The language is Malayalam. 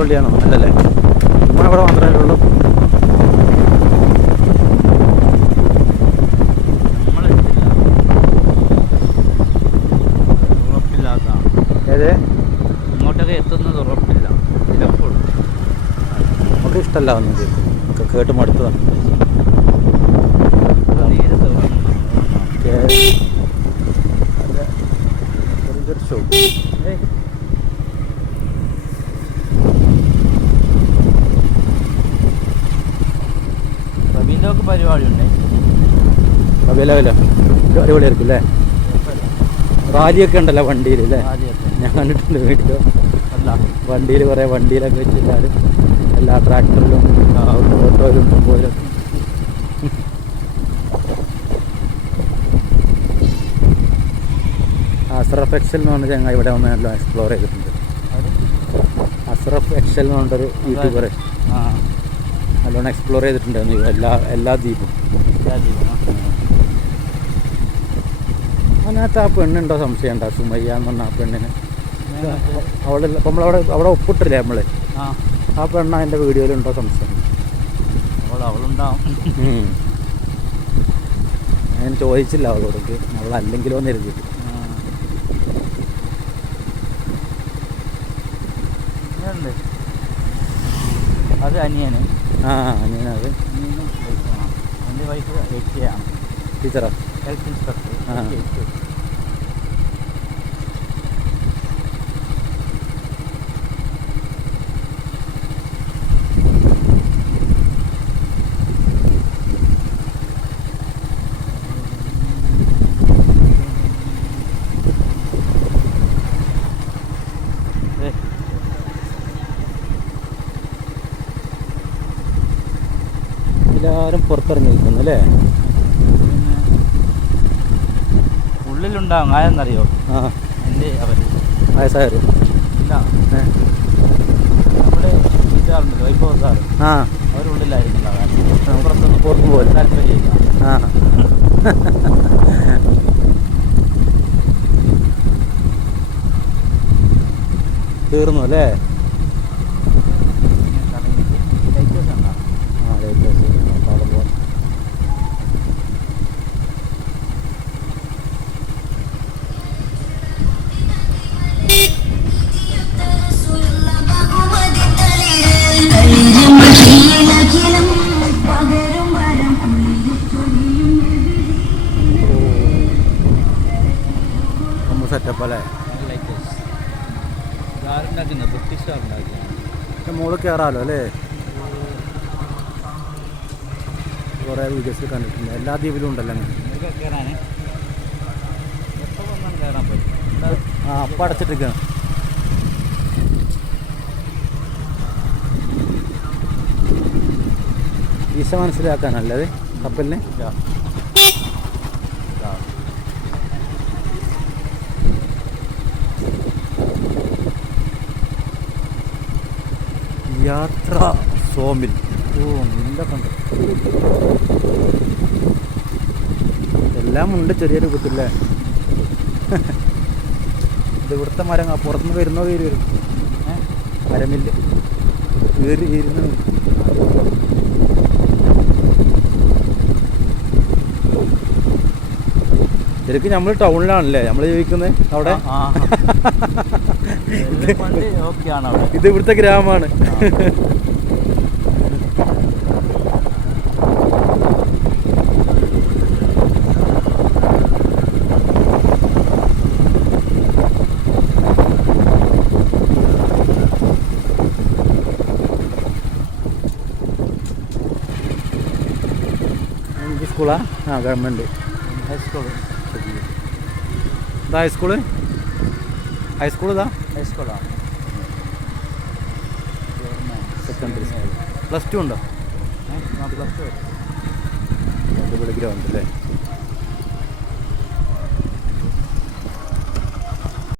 കുളത്തുള്ളിയാണോ അല്ലല്ലേ? നമ്മളിവിടെ മാത്രമേ ഉള്ളൂ. ഏത് ഇങ്ങോട്ടൊക്കെ എത്തുന്നത് ഉറപ്പില്ല. നമുക്ക് ഇഷ്ടമല്ല വന്നത്, ഒക്കെ കേട്ട് മടുത്തതാണ്. ഷോ റബീൻ്റെ പരിപാടി ഉണ്ട്. അടിപൊളിയായിരിക്കും അല്ലേ? റാലിയൊക്കെ ഉണ്ടല്ലോ വണ്ടിയിൽ അല്ലേ? ഞാൻ കണ്ടിട്ടുണ്ട് വീട്ടിൽ. അല്ല വണ്ടിയിൽ കുറേ വണ്ടിയിലൊക്കെ വെച്ചിട്ടാൽ എല്ലാ ട്രാക്ടറിലും ഓട്ടോയിലും പോലും. അസ്രഫ് എക്സൽ എന്ന് പറഞ്ഞ ചങ്ങ ഇവിടെ വന്ന് എല്ലാം എക്സ്പ്ലോർ ചെയ്തിട്ടുണ്ട്. അസ്രഫ് എക്സൽ എന്ന് പറഞ്ഞൊരു യൂട്യൂബർ നല്ലോണം എക്സ്പ്ലോർ ചെയ്തിട്ടുണ്ടായിരുന്നു എല്ലാ ദ്വീപും. അതിനകത്ത് ആ പെണ്ണുണ്ടോ സംശയം ഉണ്ടോ? സുമയ്യ എന്ന് പറഞ്ഞ ആ പെണ്ണിന് അവിടെ നമ്മളവിടെ ഒപ്പിട്ടില്ലേ നമ്മൾ? ആ പെണ്ണ അതിൻ്റെ വീഡിയോയിലുണ്ടോ സംശയം? ഞാൻ ചോദിച്ചില്ല അവളോടൊക്കെ, അവളല്ലെങ്കിലോ എന്ന് എഴുതിയിട്ട്. അത് അനിയന്. അനിയനത് എൻ്റെ വൈഫ് എച്ചിയാണ്, ടീച്ചറാ, ഹെൽത്ത് ഇൻസ്പെക്ടർ. എല്ലാവരും പുറത്തിറങ്ങി നിൽക്കുന്നു അല്ലേ? പിന്നെ ഉള്ളിലുണ്ടാകും ആരെന്നറിയോ? എൻ്റെ അവർ വയസ്സായവർ ഇല്ല, നമ്മുടെ ടീച്ചറുണ്ടല്ലോ വൈഭവ സാറ്, അവരുള്ളിലായിരുന്നുണ്ടാകാൻ. പുറത്ത് പോലെ താല്പര്യമില്ല. തീർന്നു അല്ലേ? സെറ്റപ്പ് അല്ലേ? ബ്രിട്ടീഷുകാരുണ്ടാക്കിയ മോള് കയറാമല്ലോ അല്ലേ? കുറേ വീഡിയോസിൽ കണ്ടിട്ടുണ്ട്. എല്ലാ ദ്വീപിലും ഉണ്ടല്ലോ അങ്ങനെ. അപ്പം അടച്ചിട്ടിരിക്കണം. ദിശ മനസ്സിലാക്കാനല്ലേ കപ്പലിന്? യാത്ര സോമിൽ. മില്ലൊക്കെ ഉണ്ട്, എല്ലാം ഉണ്ട്. ചെറിയൊരു കുട്ടില്ലേ? ഇത് ഇവിടുത്തെ മരം പുറത്തുനിന്ന് വരുന്നോ കയറി വരും. മരമില്ല കയറി ഇരുന്ന് ശരിക്കും നമ്മൾ ടൗണിലാണല്ലേ നമ്മൾ ജീവിക്കുന്നത്? അവിടെ ഇത് ഇവിടുത്തെ ഗ്രാമമാണ്. സ്കൂളാ? Government high school. ഇതാ ഹൈസ്കൂള്? ഹൈസ്കൂൾ ഇതാ? ഹൈസ്കൂളാണ്. Secondary school. +2 ഉണ്ടോ? +2. അടിപൊളി ഗ്രൗണ്ട് അല്ലേ?